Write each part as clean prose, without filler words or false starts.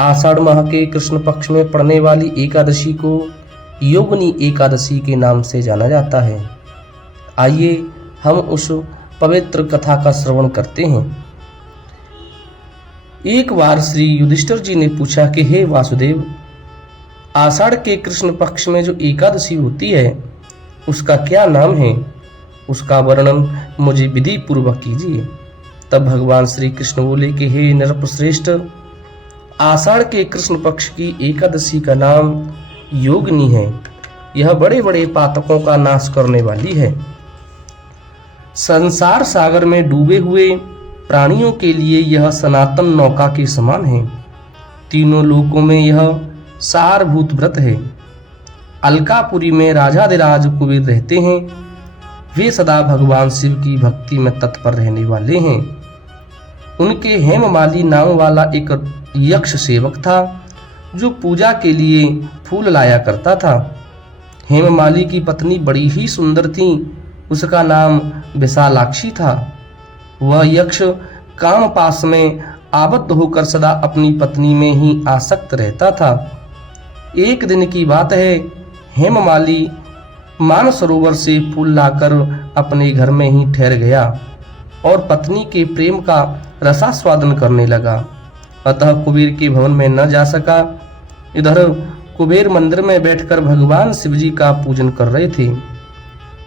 आषाढ़ माह के कृष्ण पक्ष में पड़ने वाली एकादशी को योगिनी एकादशी के नाम से जाना जाता है। आइए हम उस पवित्र कथा का श्रवण करते हैं। एक बार श्री युधिष्ठिर जी ने पूछा कि हे वासुदेव, आषाढ़ के कृष्ण पक्ष में जो एकादशी होती है उसका क्या नाम है? उसका वर्णन मुझे विधि पूर्वक कीजिए। तब भगवान श्री कृष्ण बोले कि हे नरपश्रेष्ठ, आषाढ़ के कृष्ण पक्ष की एकादशी का नाम योगिनी है। यह बड़े बड़े पातकों का नाश करने वाली है। संसार सागर में डूबे हुए प्राणियों के लिए यह सनातन नौका के समान है। तीनों लोकों में यह सारभूत व्रत है। अलकापुरी में राजाधिराज कुबेर रहते हैं। वे सदा भगवान शिव की भक्ति में तत्पर रहने वाले हैं। उनके हेममाली नाम वाला एक यक्ष सेवक था जो पूजा के लिए फूल लाया करता था। हेममाली की पत्नी बड़ी ही सुंदर थी। उसका नाम विशालाक्षी था। वह यक्ष काम पास में आबद्ध होकर सदा अपनी पत्नी में ही आसक्त रहता था। एक दिन की बात है, हेममाली मानसरोवर से फूल लाकर अपने घर में ही ठहर गया और पत्नी के प्रेम का रसास्वादन करने लगा। अतः कुबेर के भवन में न जा सका। इधर कुबेर मंदिर में बैठकर भगवान शिवजी का पूजन कर रहे थे।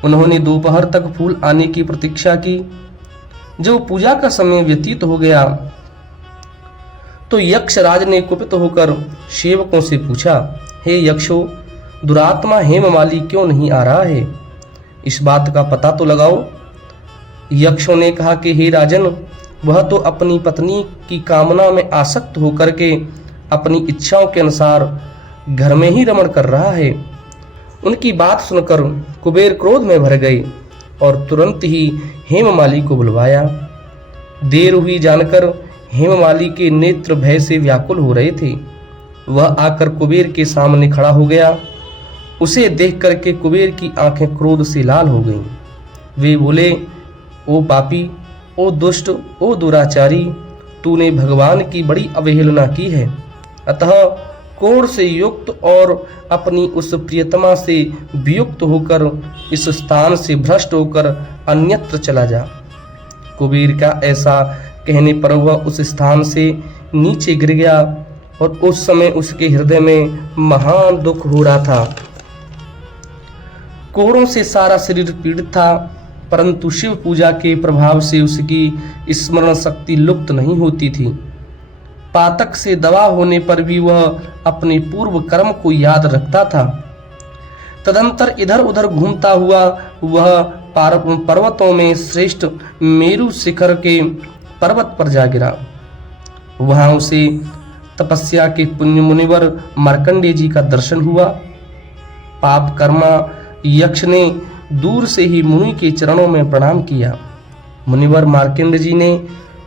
उन्होंने दोपहर तक फूल आने की प्रतीक्षा की। जब पूजा का समय व्यतीत हो गया तो यक्षराज ने कुपित होकर सेवकों से पूछा, हे यक्षो, दुरात्मा हेममाली क्यों नहीं आ रहा है? इस बात का पता तो लगाओ। यक्षों ने कहा कि हे राजन, वह तो अपनी पत्नी की कामना में आसक्त होकर के अपनी इच्छाओं के अनुसार घर में ही रमण कर रहा है। उनकी बात सुनकर कुबेर क्रोध में भर गए और तुरंत ही हेममाली को बुलवाया। देर हुई जानकर हेममाली के नेत्र भय से व्याकुल हो रहे थे। वह आकर कुबेर के सामने खड़ा हो गया। उसे देख करके कुबेर की आंखें क्रोध से लाल हो गईं। वे बोले, ओ पापी, ओ दुष्ट, ओ दुराचारी, तूने भगवान की बड़ी अवहेलना की है। अतः क्रोध से युक्त और अपनी उस प्रियतमा से वियुक्त होकर इस स्थान से भ्रष्ट होकर अन्यत्र चला जा। कुबेर का ऐसा कहने पर वह उस स्थान से नीचे गिर गया और उस समय उसके हृदय में महान दुख हो रहा था। कोढ़ों से सारा शरीर पीड़ित था, परंतु शिव पूजा के प्रभाव से उसकी स्मरण शक्ति लुप्त नहीं होती थी। पातक से दवा होने पर भी वह अपने पूर्व कर्म को याद रखता था। तदंतर इधर उधर घूमता हुआ वह पर्वतों में श्रेष्ठ मेरु शिखर के पर्वत पर जा गिरा। वहां उसे तपस्या के पुण्य मुनिवर मार्कंडेय जी का दर्शन हुआ। पाप कर्मा यक्ष ने दूर से ही मुनि के चरणों में प्रणाम किया। मुनिवर मार्कंडेय जी ने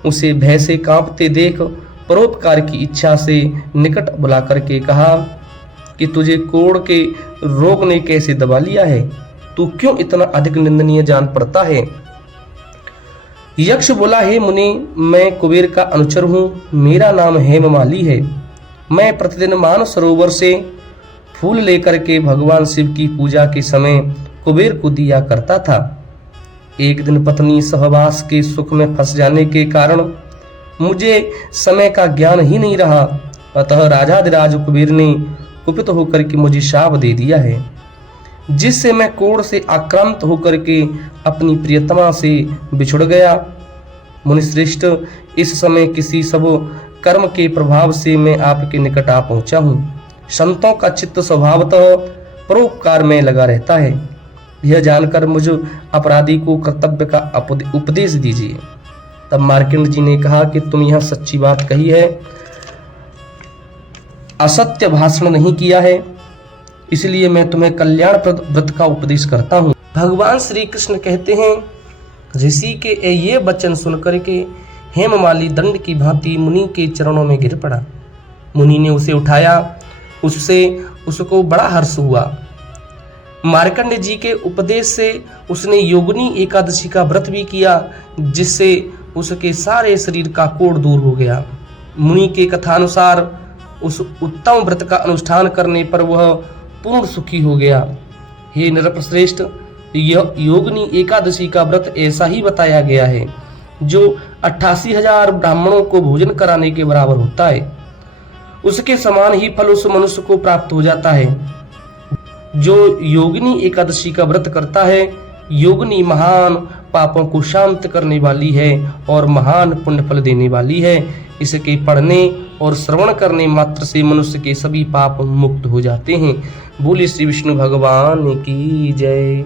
उसे भय से कांपते देख परोपकार की इच्छा से निकट बुला करके कहा कि तुझे कोढ़ के रोग ने कैसे दबा लिया है? तू क्यों इतना अधिक निंदनीय जान पड़ता है? यक्ष बोला, हे मुनि, मैं कुबेर का अनुचर हूँ। मेरा नाम हेममाली है। मैं प्रतिदिन मानसरोवर से फूल लेकर के भगवान शिव की पूजा के समय कुबेर को दिया करता था। एक दिन पत्नी सहवास के सुख में फंस जाने के कारण मुझे समय का ज्ञान ही नहीं रहा। अतः राजाधिराज कुबेर ने कुपित होकर के मुझे शाप दे दिया है, जिससे मैं कोढ़ से आक्रांत होकर के अपनी प्रियतमा से बिछुड़ गया। मुनिश्रेष्ठ, इस समय किसी सब कर्म के प्रभाव से मैं आपके निकट आ पहुंचा हूँ। संतों का चित्त स्वभावतः परोपकार में लगा रहता है। यह जानकर मुझ अपराधी को कर्तव्य का उपदेश दीजिए। तब मार्कंडेय जी ने कहा कि तुम यह सच्ची बात कही है, असत्य भाषण नहीं किया है, इसलिए मैं तुम्हें कल्याणप्रद व्रत का उपदेश करता हूँ। भगवान श्री कृष्ण कहते हैं, ऋषि के ये वचन सुनकर के हेममाली दंड की भांति मुनि के चरणों में गिर पड़ा। मुनि ने उसे उठाया। उसको बड़ा हर्ष हुआ। मार्कंड जी के उपदेश से उसने योगिनी एकादशी का व्रत भी किया, जिससे उसके सारे शरीर का कोढ़ दूर हो गया। मुनि के कथानुसार उस उत्तम व्रत का अनुष्ठान करने पर वह पूर्ण सुखी हो गया। हे नरश्रेष्ठ, यह योगिनी एकादशी का व्रत ऐसा ही बताया गया है जो 88,000 ब्राह्मणों को भोजन कराने के बराबर होता है। उसके समान ही फल उस मनुष्य को प्राप्त हो जाता है जो योगिनी एकादशी का व्रत करता है। योगिनी महान पापों को शांत करने वाली है और महान पुण्य फल देने वाली है। इसके पढ़ने और श्रवण करने मात्र से मनुष्य के सभी पाप मुक्त हो जाते हैं। बोले श्री विष्णु भगवान की जय।